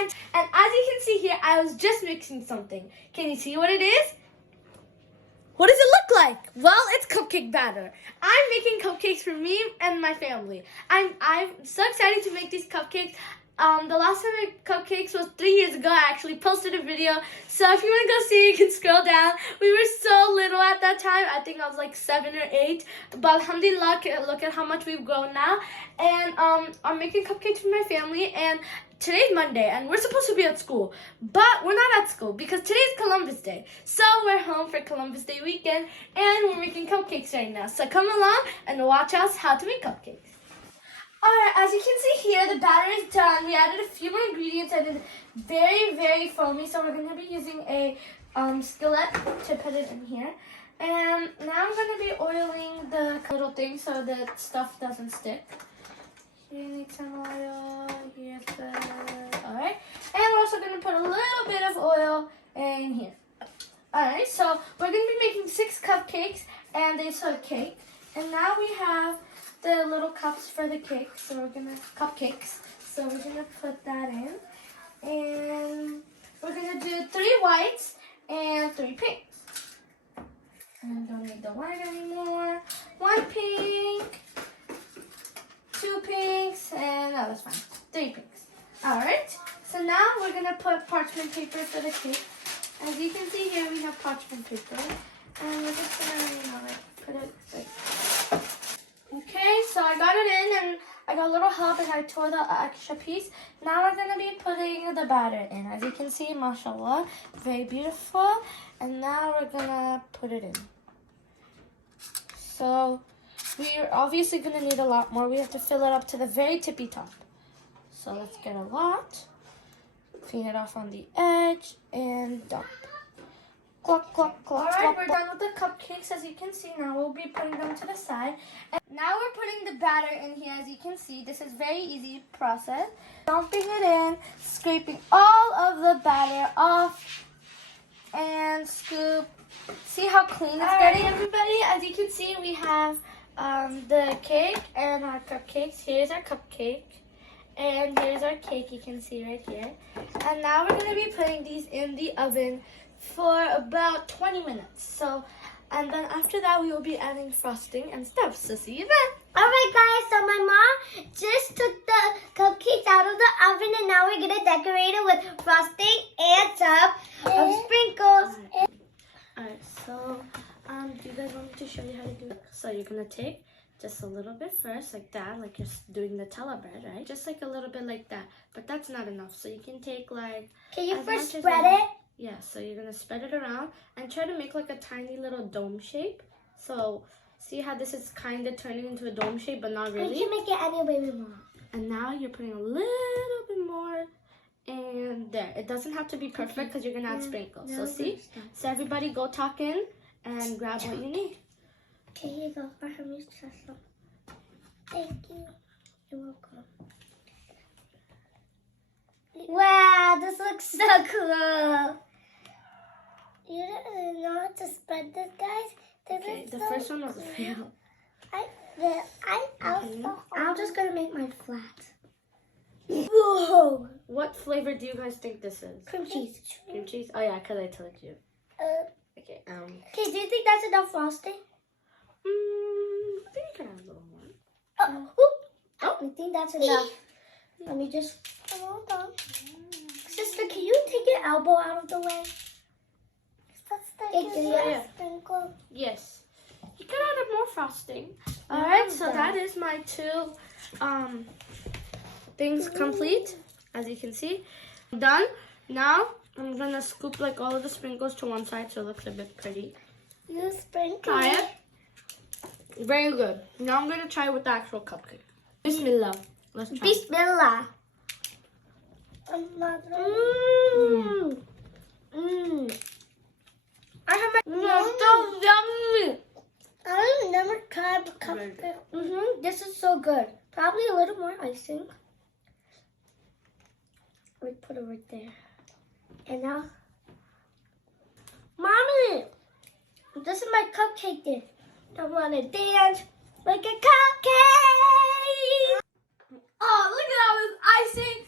And as you can see here, I was just mixing something. Can you see what it is? What does it look like? Well, it's cupcake batter. I'm making cupcakes for me and my family. I'm so excited to make these cupcakes. The last time I made cupcakes was 3 years ago. I actually posted a video. So if you want to go see it, you can scroll down. We were so little at that time. I think I was like 7 or 8. But alhamdulillah, look at how much we've grown now. And I'm making cupcakes for my family. And today's Monday, and we're supposed to be at school. But we're not at school because today's Columbus Day. So we're home for Columbus Day weekend. And we're making cupcakes right now. So come along and watch us how to make cupcakes. Alright, as you can see here, the batter is done. We added a few more ingredients and it's very, very foamy. So we're going to be using a skillet to put it in here. And now I'm going to be oiling the little thing so that stuff doesn't stick. Here you need some oil. Here's the... Alright. And we're also going to put a little bit of oil in here. Alright, so we're going to be making 6 cupcakes and they a cake. And now we have the little cups for the cake, so we're gonna cupcakes. So we're gonna put that in, and we're gonna do 3 whites and 3 pinks. And don't need the white anymore. 1 pink, 2 pinks, and no, that's fine. 3 pinks. All right. So now we're gonna put parchment paper for the cake. As you can see here, we have parchment paper, and we're just gonna put it like. Okay, so I got it in and I got a little help and I tore the extra piece. Now we're going to be putting the batter in. As you can see, mashallah, very beautiful. And now we're going to put it in. So we're obviously going to need a lot more. We have to fill it up to the very tippy top. So let's get a lot. Clean it off on the edge and dump. Cluck, cluck, cluck. All right, we're done with the cupcakes. As you can see now, we'll be putting them to the side. And now we're putting the batter in here. As you can see, this is very easy process. Dumping it in, scraping all of the batter off, and scoop. See how clean it's getting, everybody? As you can see, we have the cake and our cupcakes. Here's our cupcake. And here's our cake, you can see right here. And now we're going to be putting these in the oven for about 20 minutes. So, and then after that, we will be adding frosting and stuff. So see you then. Alright guys, so my mom just took the cupcakes out of the oven and now we're going to decorate it with frosting and some sprinkles. Alright, so do you guys want me to show you how to do it? So you're going to take just a little bit first, like that, like you're doing the Nutella bread, right? Just like a little bit like that. But that's not enough. So you can take like... Can you first spread it? Yeah, so you're going to spread it around and try to make like a tiny little dome shape. So see how this is kind of turning into a dome shape, but not really? We can make it any way we want. And now you're putting a little bit more and there. It doesn't have to be perfect because you're going to add sprinkles. So see? So everybody go tuck in and grab what you need. Okay, here you go. Thank you. You're welcome. Wow, this looks so cool. You don't know how to spread this, guys? Okay, the first one was a fail. I'm just going to make mine flat. Whoa! What flavor do you guys think this is? Cream cheese. Cream cheese? Oh yeah, because I told you. Okay, Okay, do you think that's enough frosting? I think you can add a little more. I think that's enough. Let me just hold on. Sister, can you take your elbow out of the way? Sprinkle. Yes. You can add more frosting. Alright, so that is my 2 things complete. As you can see. Done. Now I'm gonna scoop like all of the sprinkles to one side so it looks a bit pretty. You sprinkle. Try it. Very good. Now I'm gonna try with the actual cupcake. Bismillah. Let's try. Bismillah. I have so yummy. I've never tried a cupcake. This is so good. Probably a little more icing. We put it right there. And now, Mommy, this is my cupcake dish. Don't want to dance like a cupcake. Oh, look at all this icing.